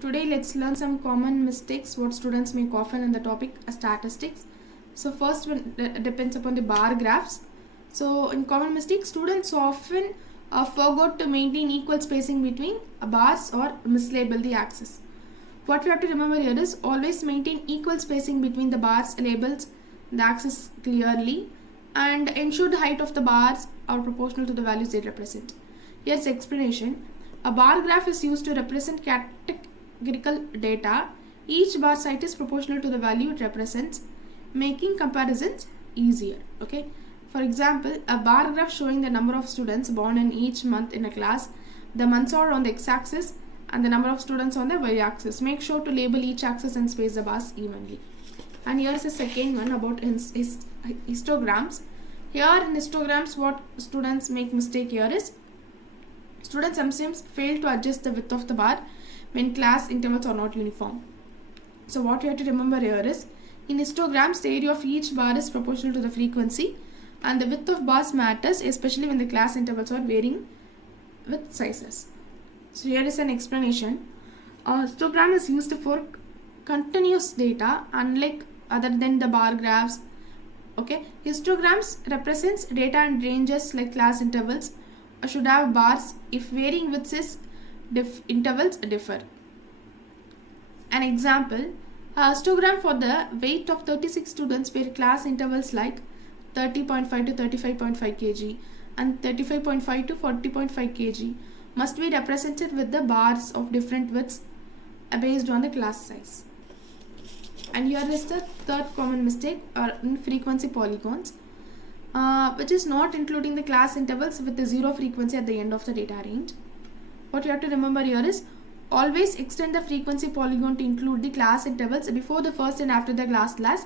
Today let's learn some common mistakes what students make often in the topic statistics. So first one depends upon the bar graphs. So in common mistakes, students often forgot to maintain equal spacing between bars or mislabel the axis. What we have to remember here is always maintain equal spacing between the bars, labels the axis clearly, and ensure the height of the bars are proportional to the values they represent. Here's the explanation. A bar graph is used to represent categorical data. Each bar size is proportional to the value it represents, making comparisons easier. Okay. For example, a bar graph showing the number of students born in each month in a class. The months are on the x-axis and the number of students on the y-axis. Make sure to label each axis and space the bars evenly. And here's the second one about histograms. Here in histograms, what students make mistake here is students sometimes fail to adjust the width of the bar when class intervals are not uniform. So what you have to remember here is in histograms, the area of each bar is proportional to the frequency, and the width of bars matters, especially when the class intervals are varying with sizes. So here is an explanation. A histogram is used for continuous data, unlike other than the bar graphs. Okay, histograms represents data and ranges like class intervals should have bars if varying widths intervals differ. An example, a histogram for the weight of 36 students where class intervals like 30.5 to 35.5 kg and 35.5 to 40.5 kg must be represented with the bars of different widths based on the class size. And here is the third common mistake in frequency polygons, which is not including the class intervals with the zero frequency at the end of the data range. What you have to remember here is always extend the frequency polygon to include the class intervals before the first and after the last class,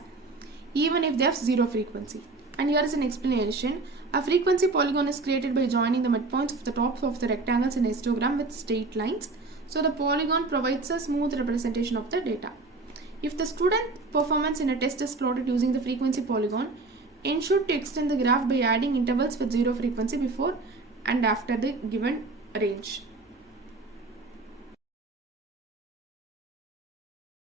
even if they have zero frequency. And here is an explanation. A frequency polygon is created by joining the midpoints of the tops of the rectangles in a histogram with straight lines. So the polygon provides a smooth representation of the data. If the student performance in a test is plotted using the frequency polygon, ensure to extend the graph by adding intervals with zero frequency before and after the given range.